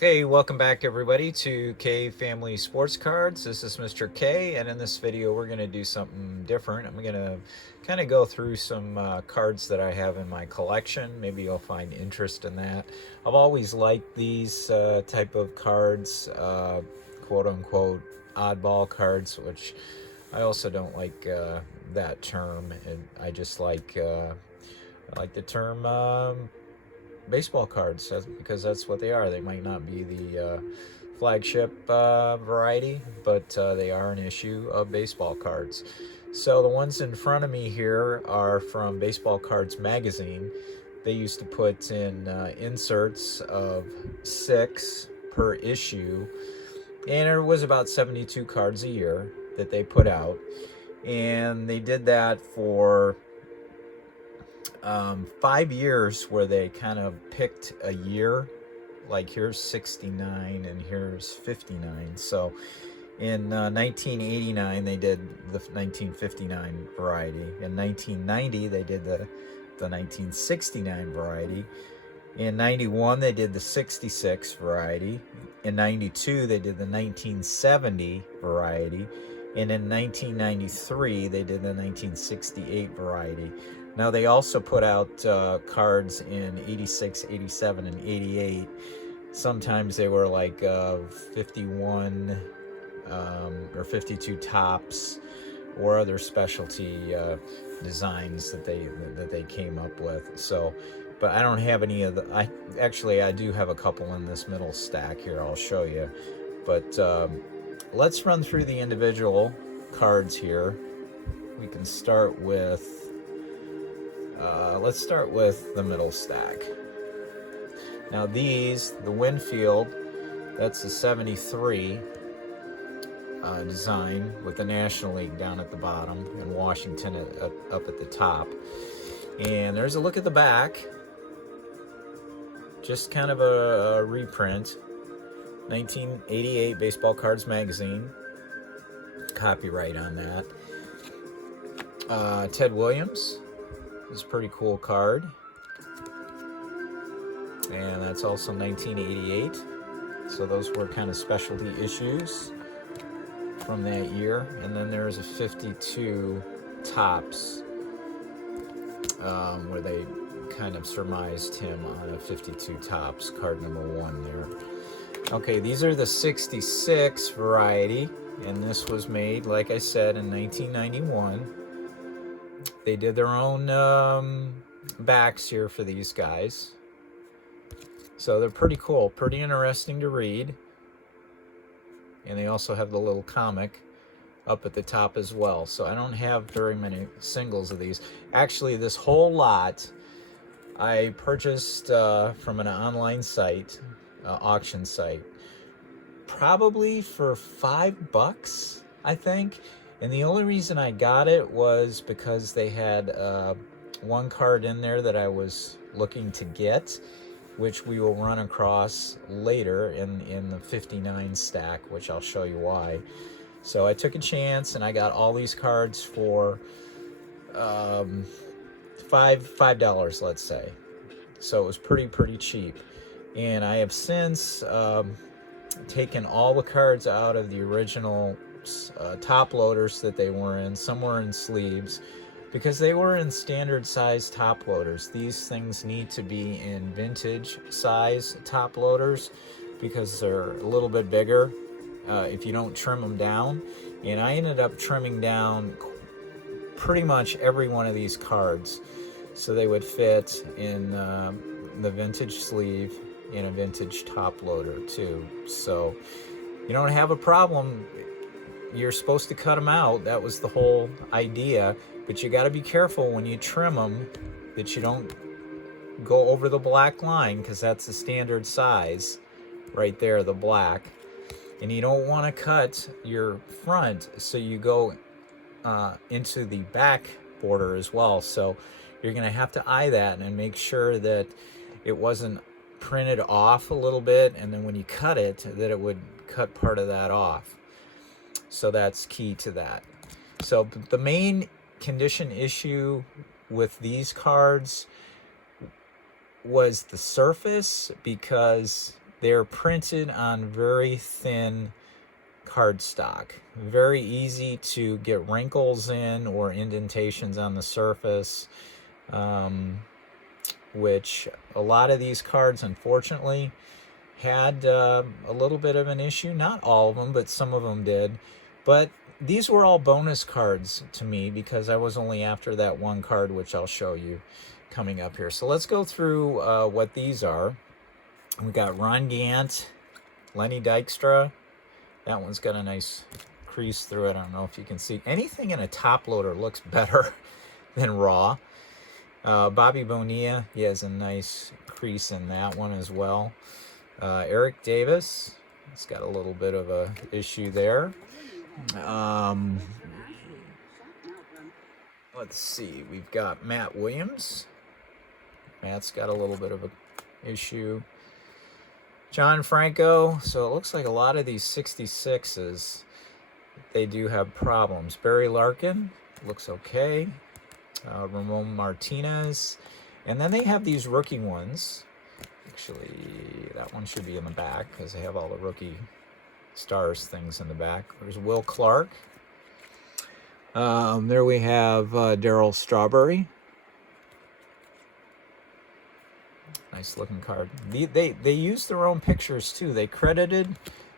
Hey, welcome back everybody to K Family Sports Cards. This is Mr. K, and in this video we're going to do something different. I'm going to kind of go through some cards that I have in my collection. Maybe you'll find interest in that. I've always liked these type of cards, quote-unquote oddball cards, which I also don't like that term. And I just I like the term baseball cards because that's what they are. They might not be the flagship variety, but they are an issue of baseball cards. So the ones in front of me here are from Baseball Cards magazine. They used to put in inserts of 6 per issue, and it was about 72 cards a year that they put out. And they did that for 5 years, where they kind of picked a year, like here's 69 and here's 59. So in 1989 they did the 1959 variety. In 1990 they did the 1969 variety. In 91 they did the 66 variety. In 92 they did the 1970 variety. And in 1993 they did the 1968 variety. Now they also put out cards in 86, 87, and 88. Sometimes they were like 51 or 52 tops, or other specialty designs that they came up with. So, but I don't have any of the. I do have a couple in this middle stack here. I'll show you. But let's run through the individual cards here. We can start with. Let's start with the middle stack. Now these, the Winfield, that's the 73 design with the National League down at the bottom and Washington up at the top. And there's a look at the back. Just kind of a reprint. 1988 Baseball Cards magazine. Copyright on that. Ted Williams. It's a pretty cool card. And that's also 1988. So those were kind of specialty issues from that year. And then there's a 52 tops, where they kind of surmised him on a 52 tops, card number 1 there. Okay, these are the 66 variety, and this was made, like I said, in 1991. They did their own backs here for these guys. So they're pretty cool, pretty interesting to read. And they also have the little comic up at the top as well. So I don't have very many singles of these. Actually, this whole lot I purchased from an online site, auction site, probably for $5, I think. And the only reason I got it was because they had one card in there that I was looking to get, which we will run across later in the 59 stack, which I'll show you why. So I took a chance and I got all these cards for $5, let's say. So it was pretty cheap. And I have since taken all the cards out of the original top loaders that they were in. Some were in sleeves because they were in standard size top loaders. These things need to be in vintage size top loaders because they're a little bit bigger if you don't trim them down. And I ended up trimming down pretty much every one of these cards so they would fit in the vintage sleeve in a vintage top loader too. So you don't have a problem. You're supposed to cut them out. That was the whole idea. But you got to be careful when you trim them that you don't go over the black line, because that's the standard size right there, the black. And you don't want to cut your front, so you go into the back border as well. So you're going to have to eye that and make sure that it wasn't printed off a little bit, and then when you cut it, that it would cut part of that off. So that's key to that. So the main condition issue with these cards was the surface, because They're printed on very thin cardstock. Very easy to get wrinkles in or indentations on the surface, which a lot of these cards, unfortunately, had a little bit of an issue. Not all of them, but some of them did. But these were all bonus cards to me because I was only after that one card, which I'll show you coming up here. So let's go through what these are. We got Ron Gant, Lenny Dykstra. That one's got a nice crease through it. I don't know if you can see. Anything in a top loader looks better than raw. Bobby Bonilla, he has a nice crease in that one as well. Eric Davis, it's got a little bit of a issue there. Let's see, we've got Matt Williams. Matt's got a little bit of a issue. John Franco, so it looks like a lot of these 66s, they do have problems. Barry Larkin, looks okay. Ramon Martinez. And then they have these rookie ones. Actually, that one should be in the back because they have all the rookie stars things in the back. There's Will Clark. There we have Darryl Strawberry. Nice looking card. They used their own pictures too. They credited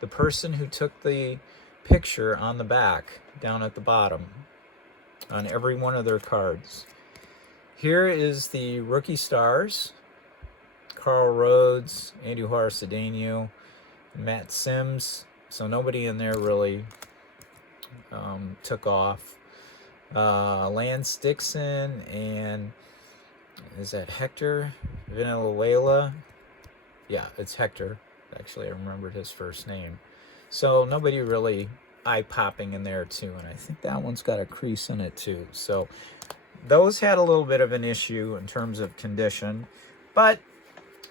the person who took the picture on the back down at the bottom on every one of their cards. Here is the rookie stars. Carl Rhodes, Andy Juarez-Cedeno, Matt Sims. So nobody in there really took off. Lance Dixon and is that Hector Villanueva? Yeah, it's Hector. Actually, I remembered his first name. So nobody really eye-popping in there too, and I think that one's got a crease in it too. So those had a little bit of an issue in terms of condition, but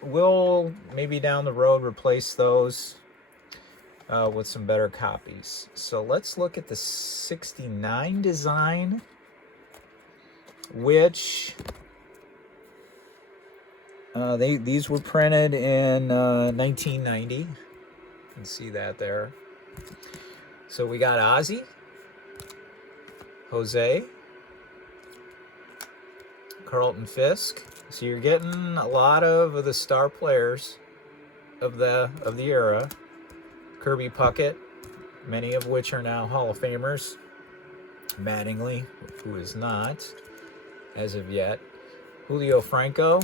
we'll maybe down the road replace those with some better copies. So let's look at the 69 design, which these were printed in 1990. You can see that there. So we got Ozzy, Jose, Carlton Fisk. So you're getting a lot of the star players of the era. Kirby Puckett, many of which are now Hall of Famers. Mattingly, who is not as of yet. Julio Franco,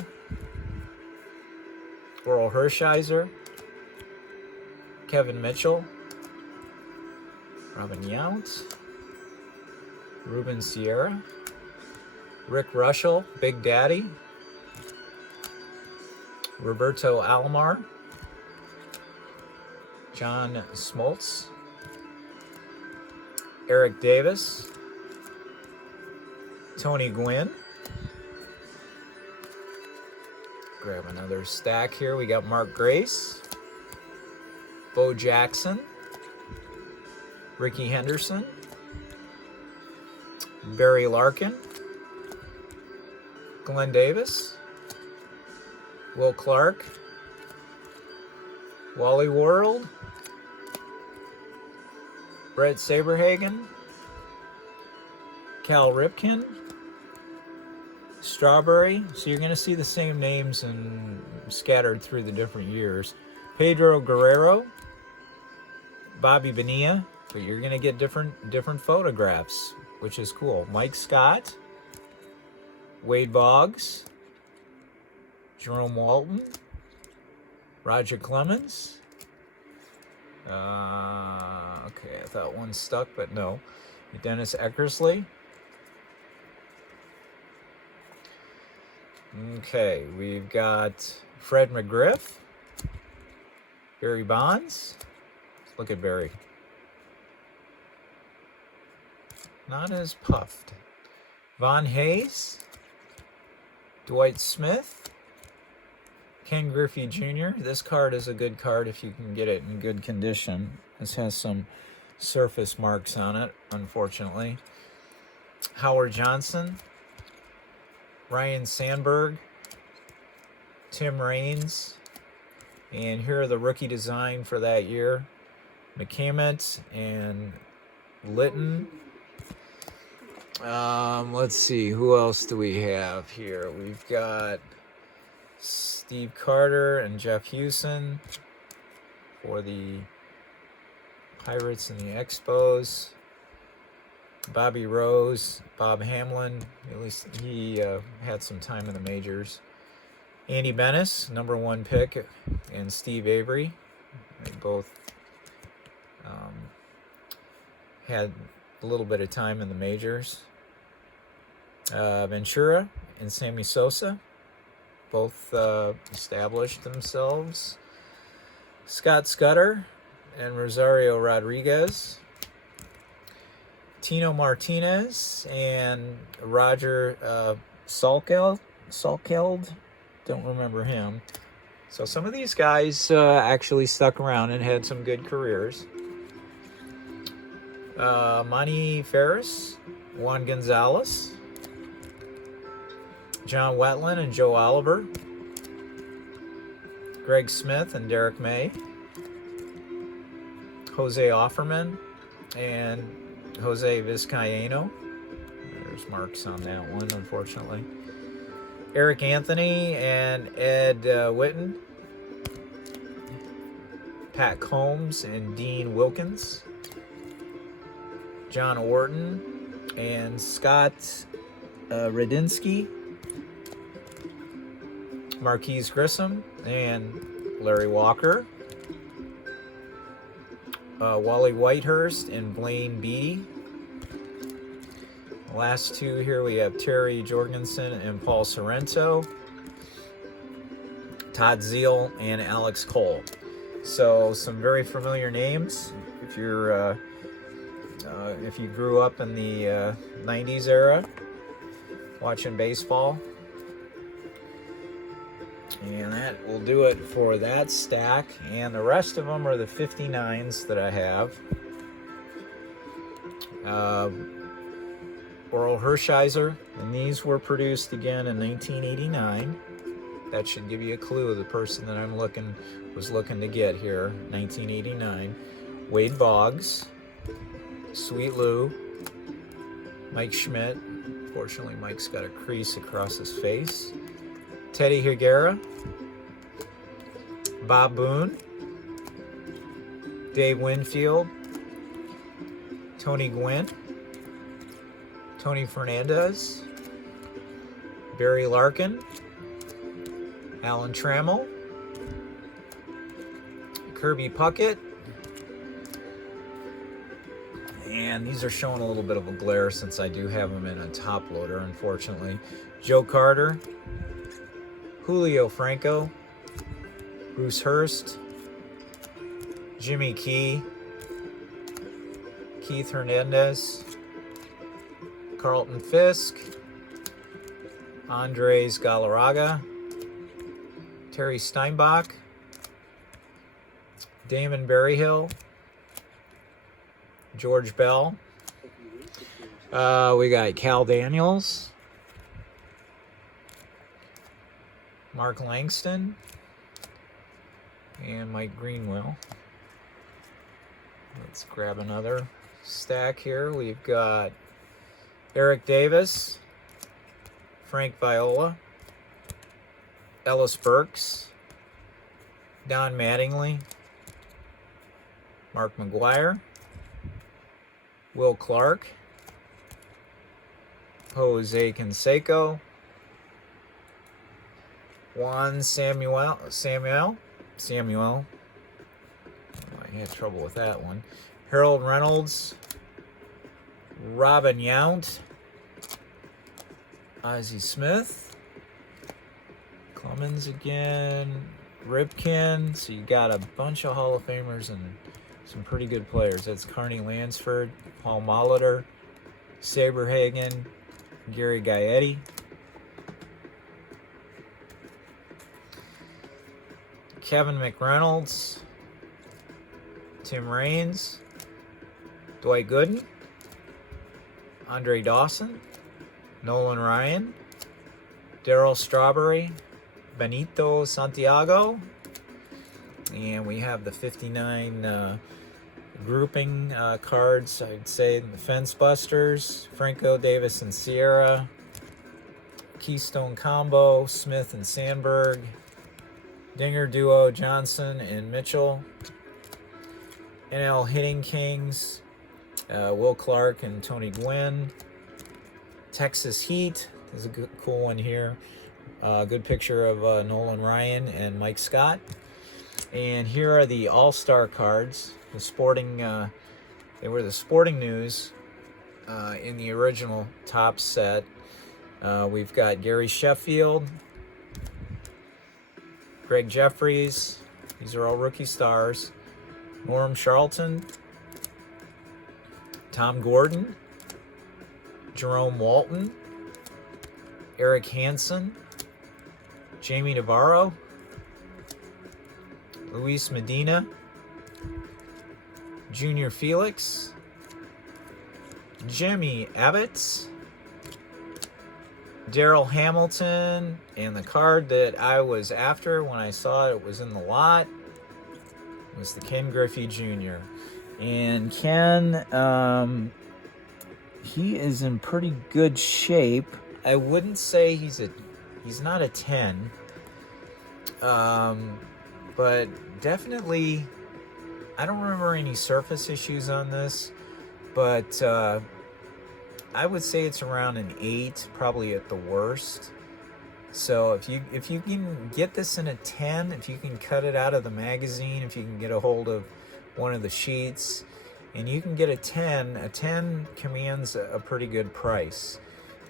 Oral Hershiser, Kevin Mitchell, Robin Yount, Ruben Sierra, Rick Rushell, Big Daddy, Roberto Alomar, John Smoltz, Eric Davis, Tony Gwynn. Grab another stack here. We got Mark Grace, Bo Jackson, Ricky Henderson, Barry Larkin, Glenn Davis, Will Clark, Wally World, Brett Saberhagen, Cal Ripken, Strawberry. So you're going to see the same names and scattered through the different years. Pedro Guerrero, Bobby Bonilla, but you're going to get different photographs, which is cool. Mike Scott, Wade Boggs, Jerome Walton, Roger Clemens. Okay, I thought one stuck, but no. Dennis Eckersley. Okay, we've got Fred McGriff, Barry Bonds. Look at Barry. Not as puffed. Von Hayes, Dwight Smith, Ken Griffey Jr. This card is a good card if you can get it in good condition. This has some surface marks on it, unfortunately. Howard Johnson, Ryan Sandberg, Tim Raines, And here are the rookie design for that year. McCammett and Litton. Let's see, who else do we have here? We've got Steve Carter and Jeff Hewson for the Pirates and the Expos. Bobby Rose, Bob Hamlin, at least he had some time in the majors. Andy Bennis, #1 pick, and Steve Avery. They both had a little bit of time in the majors. Ventura and Sammy Sosa, both established themselves. Scott Scudder and Rosario Rodriguez. Tino Martinez and Roger Salkeld. Don't remember him. So some of these guys actually stuck around and had some good careers. Manny Ferris, Juan Gonzalez, John Wetland and Joe Oliver, Greg Smith and Derek May, Jose Offerman and Jose Vizcaíno. There's marks on that one, unfortunately. Eric Anthony and Ed Witten, Pat Combs and Dean Wilkins, John Orton and Scott Radinsky, Marquise Grissom and Larry Walker, Wally Whitehurst and Blaine Beattie. Last two here we have Terry Jorgensen and Paul Sorrento, Todd Zeal and Alex Cole. So some very familiar names if you're if you grew up in the 90s era watching baseball. And that will do it for that stack. And the rest of them are the 59s that I have. Oral Hershiser, and these were produced again in 1989. That should give you a clue of the person that I'm was looking to get here. 1989. Wade Boggs, Sweet Lou, Mike Schmidt. Fortunately, Mike's got a crease across his face. Teddy Higuera, Bob Boone, Dave Winfield, Tony Gwynn, Tony Fernandez, Barry Larkin, Alan Trammell, Kirby Puckett, and these are showing a little bit of a glare since I do have them in a top loader, unfortunately. Joe Carter, Julio Franco, Bruce Hurst, Jimmy Key, Keith Hernandez, Carlton Fisk, Andres Galarraga, Terry Steinbach, Damon Berryhill, George Bell. We got Cal Daniels, Mark Langston, and Mike Greenwell. Let's grab another stack here. We've got Eric Davis, Frank Viola, Ellis Burks, Don Mattingly, Mark McGuire, Will Clark, Jose Canseco, Juan Samuel. I had trouble with that one. Harold Reynolds, Robin Yount, Ozzie Smith, Clemens again, Ripken. So you got a bunch of Hall of Famers and some pretty good players. That's Carney Lansford, Paul Molitor, Saberhagen, Gary Gaetti, Kevin McReynolds, Tim Raines, Dwight Gooden, Andre Dawson, Nolan Ryan, Darryl Strawberry, Benito Santiago, And we have the 59 grouping cards, I'd say. The Fence Busters, Franco, Davis, and Sierra. Keystone Combo, Smith and Sandberg. Dinger Duo, Johnson and Mitchell. NL Hitting Kings, Will Clark and Tony Gwynn. Texas Heat is a good, cool one here. Good picture of Nolan Ryan and Mike Scott. And here are the All-Star cards. The sporting, they were the Sporting News in the original top set. We've got Gary Sheffield, Greg Jeffries. These are all rookie stars. Norm Charlton, Tom Gordon, Jerome Walton, Eric Hansen, Jamie Navarro, Luis Medina, Junior Felix, Jimmy Abbott, Darrell Hamilton, and the card that I was after when I saw it was in the lot was the Ken Griffey Jr. And Ken, he is in pretty good shape. I wouldn't say he's not a 10, but definitely, I don't remember any surface issues on this, but I would say it's around an 8, probably at the worst. So if you can get this in a 10, if you can cut it out of the magazine, if you can get a hold of one of the sheets, and you can get a 10 commands a pretty good price.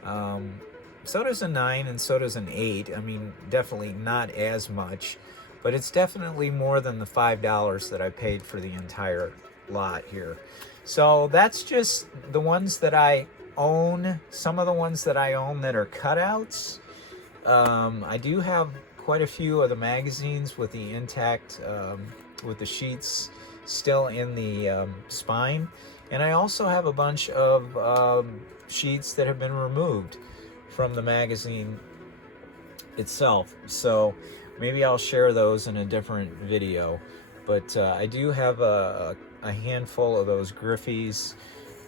So does a 9 and so does an 8. I mean, definitely not as much, but it's definitely more than the $5 that I paid for the entire lot here. So that's just the ones that I own, some of the ones that I own that are cutouts. I do have quite a few of the magazines with the intact, with the sheets still in the spine. And I also have a bunch of sheets that have been removed from the magazine itself. So maybe I'll share those in a different video. But I do have a handful of those Griffies.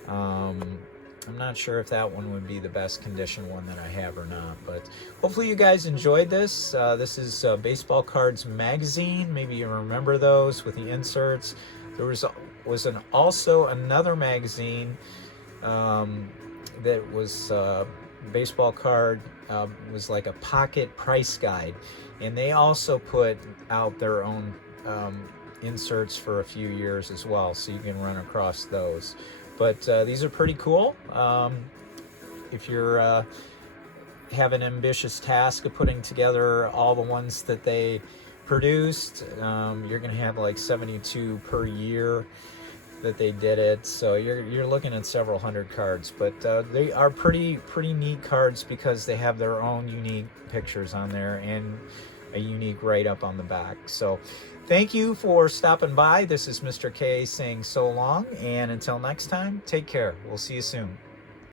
I'm not sure if that one would be the best condition one that I have or not, but hopefully you guys enjoyed this. This is Baseball Cards Magazine. Maybe you remember those with the inserts. There was also another magazine that was baseball card, was like a pocket price guide, and they also put out their own inserts for a few years as well, so you can run across those. But these are pretty cool. If you're have an ambitious task of putting together all the ones that they produced, you're going to have like 72 per year that they did it. So you're looking at several hundred cards. But they are pretty neat cards because they have their own unique pictures on there and a unique write-up on the back. So thank you for stopping by. This is Mr. K saying so long, and until next time, take care. We'll see you soon.